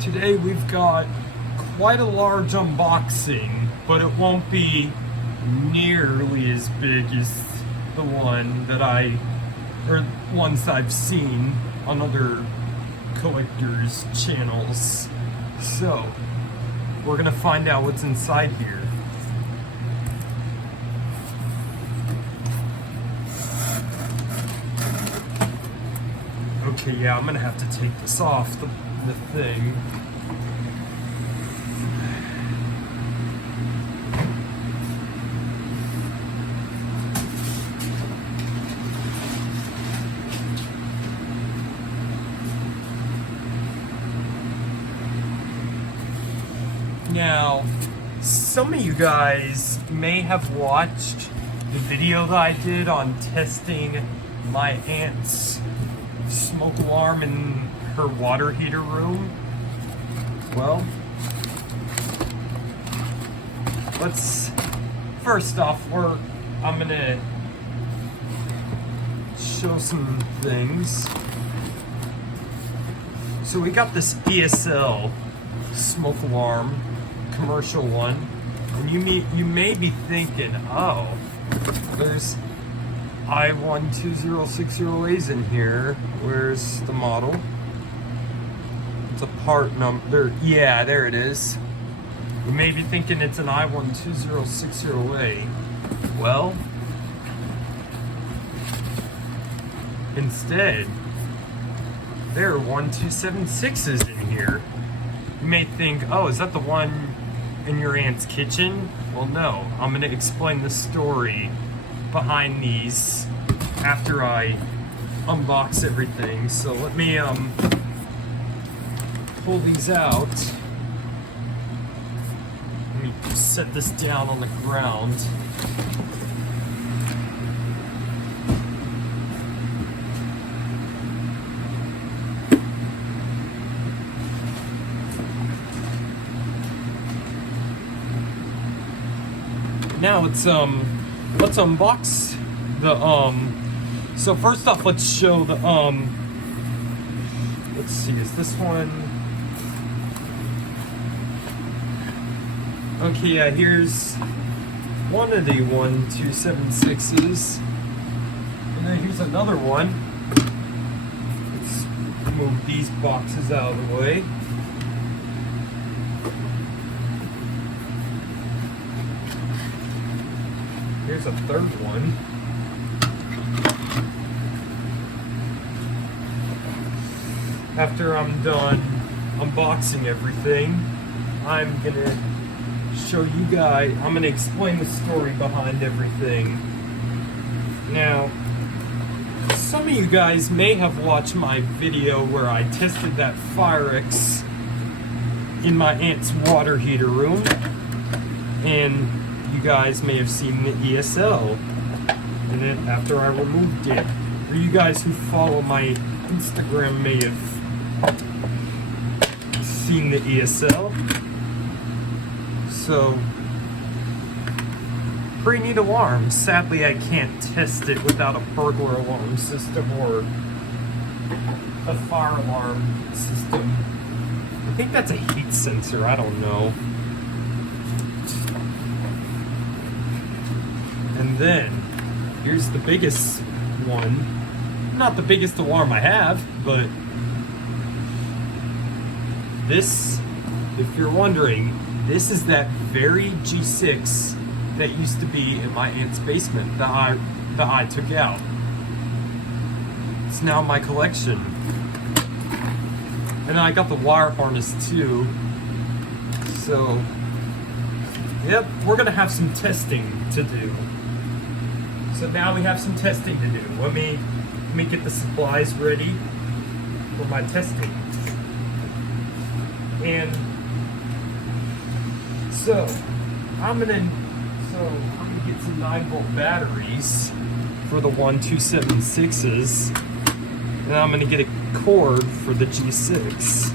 Today we've got quite a large unboxing, but it won't be nearly as big as the ones I've seen on other collectors' channels. So, we're gonna find out what's inside here. Okay, yeah, I'm gonna have to take this off the thing. Now, some of you guys may have watched the video that I did on testing my aunt's smoke alarm in her water heater room. Well, first off, I'm gonna show some things. So we got this ESL smoke alarm, commercial one, and you may be thinking, oh, there's I12060A's in here. Where's the model? It's a part number. Yeah, there it is. You may be thinking it's an I12060A. Well, instead, there are 1276s in here. You may think, oh, is that the one in your aunt's kitchen? Well, no. I'm going to explain the story behind these after I unbox everything. So let me pull these out. Let me set this down on the ground. Now let's unbox the so first off, let's show the let's see, is this one? Okay, yeah, here's one of the 1276s, and then here's another one. Let's move these boxes out of the way. Here's a third one. After I'm done unboxing everything, I'm gonna show you guys, I'm gonna explain the story behind everything. Now, some of you guys may have watched my video where I tested that Firex in my aunt's water heater room, and you guys may have seen the ESL in it after I removed it. Or you guys who follow my Instagram may have seen the ESL. So, pretty neat alarm. Sadly, I can't test it without a burglar alarm system or a fire alarm system. I think that's a heat sensor, I don't know. And then, here's the biggest one. Not the biggest alarm I have, but this, if you're wondering, this is that very G6 that used to be in my aunt's basement that I took out. It's now in my collection. And I got the wire harness too. So, yep, we're gonna have some testing to do. So now we have some testing to do. Let me get the supplies ready for my testing. And so I'm gonna get some 9-volt batteries for the 1276s, and I'm gonna get a cord for the G6.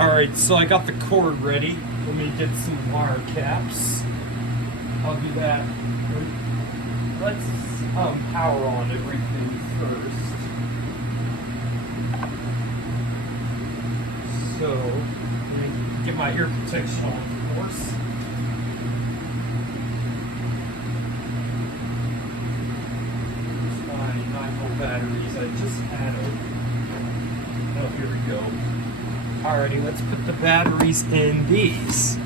Alright, so I got the cord ready. Let me get some wire caps. I'll do that. Let's power on everything first. So, let me get my ear protection on, of course. Here's my 9-volt batteries. I just had them. Oh, here we go. Alrighty, let's put the batteries in these.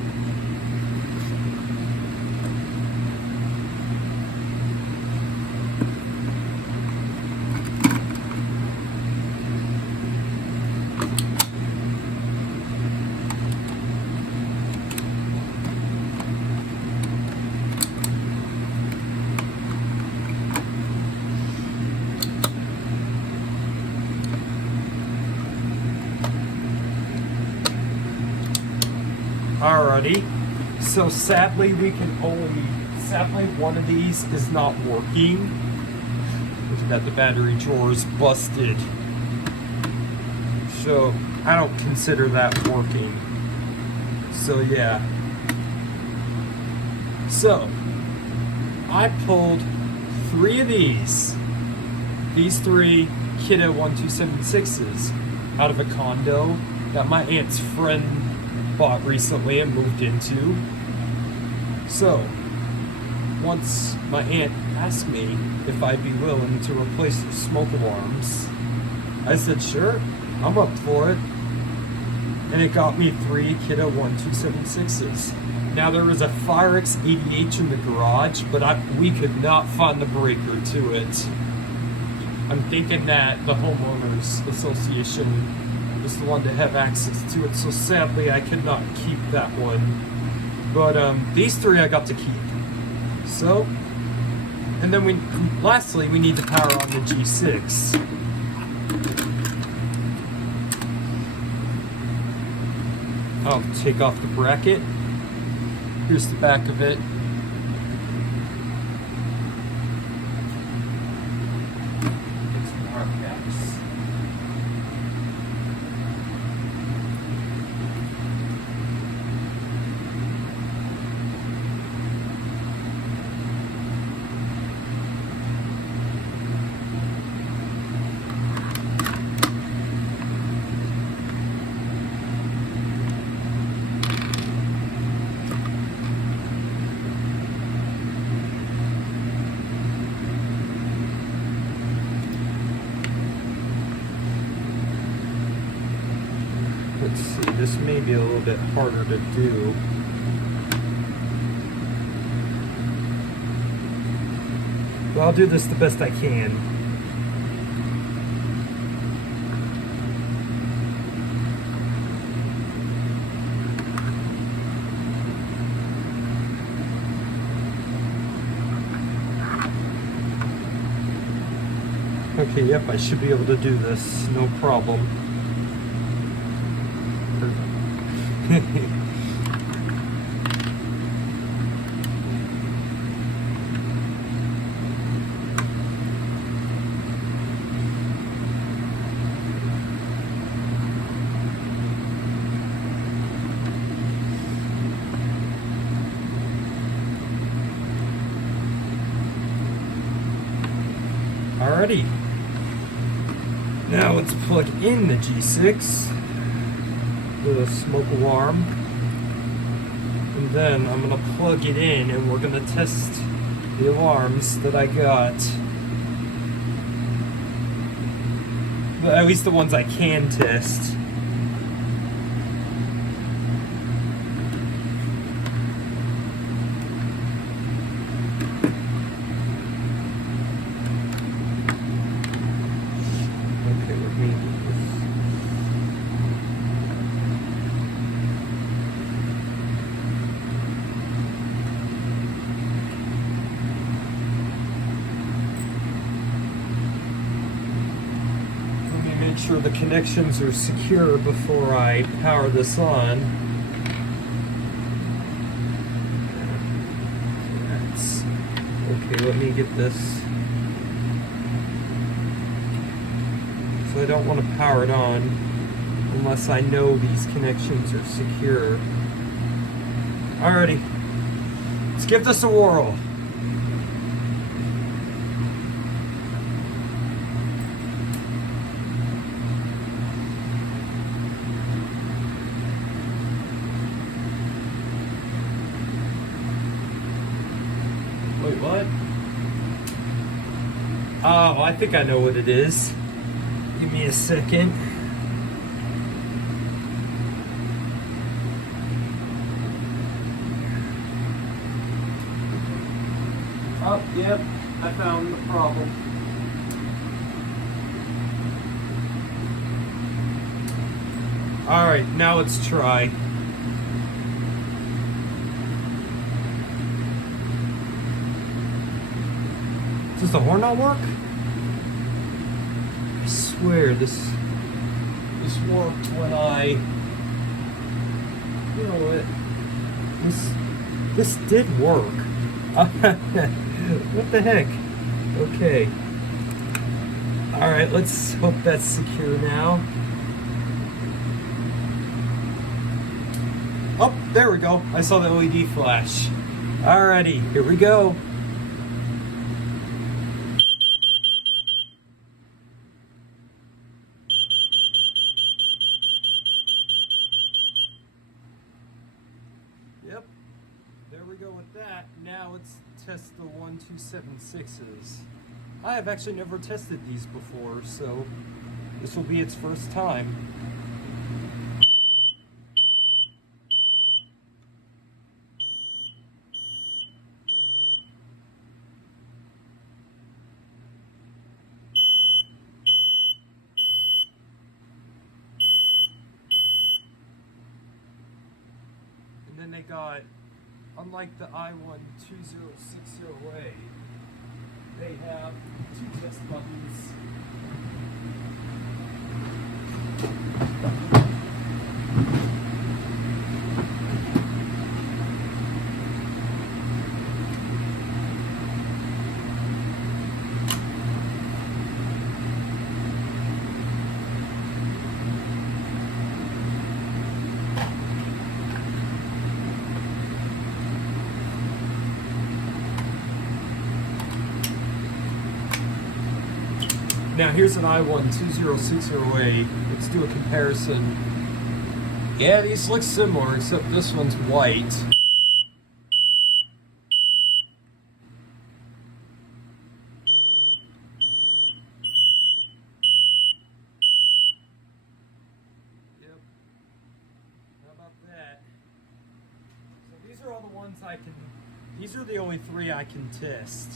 Alrighty, so sadly one of these is not working. That the battery drawer is busted. So I don't consider that working. So yeah. So I pulled 3 of these 3 Kidde 1276s out of a condo that my aunt's friend bought recently and moved into. So once my aunt asked me if I'd be willing to replace the smoke alarms, I said sure, I'm up for it. And it got me 3 Kidde 1276s. Now there was a Firex 80H in the garage, but we could not find the breaker to it. I'm thinking that the homeowners association was the one to have access to it, so sadly I could not keep that one. But these 3 I got to keep. So, and then lastly we need to power on the G6. I'll take off the bracket. Here's the back of it. Get some wire caps. Let's see, this may be a little bit harder to do. But I'll do this the best I can. Okay, yep, I should be able to do this, no problem. Alrighty. Now let's plug in the G6 with a smoke alarm. And then I'm gonna plug it in and we're gonna test the alarms that I got. But at least the ones I can test. Okay, let me do this. Make sure the connections are secure before I power this on. Okay, let me get this. So I don't want to power it on unless I know these connections are secure. Alrighty, let's give this a whirl. Wait, what? Oh, I think I know what it is. Give me a second. Oh, yep, I found the problem. Alright, now let's try. Does the horn not work? I swear this worked when I, you know what, this did work. What the heck? Okay. Alright, let's hope that's secure now. Oh, there we go. I saw the LED flash. Alrighty, here we go. Yep, there we go with that. Now let's test the 1276s. I have actually never tested these before, so this will be its first time. And then they got, unlike the i12060A, they have two test buttons. Now here's an i12060A. Let's do a comparison. Yeah, these look similar, except this one's white. Yep. How about that? So these are all the ones I can, these are the only three I can test.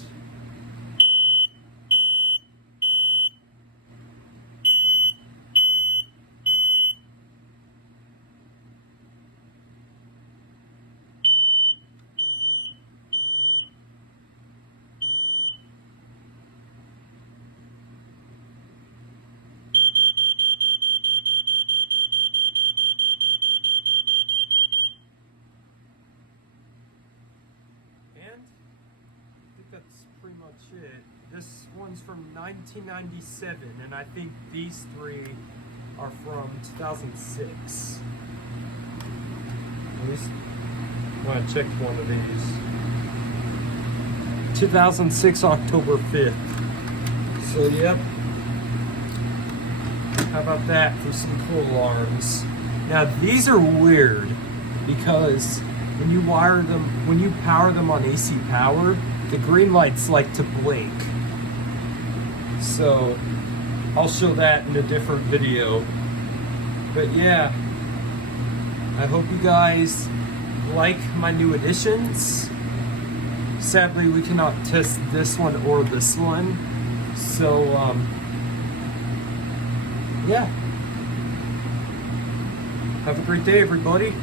And I think that's pretty much it. This one's from 1997, and I think these three are from 2006. At least when I checked one of these. 2006, October 5th. So, yep. How about that for some cool alarms? Now, these are weird because when you wire them, when you power them on AC power, the green lights like to blink. So I'll show that in a different video. But yeah, I hope you guys like my new additions. Sadly, we cannot test this one or this one. So yeah. Have a great day, everybody.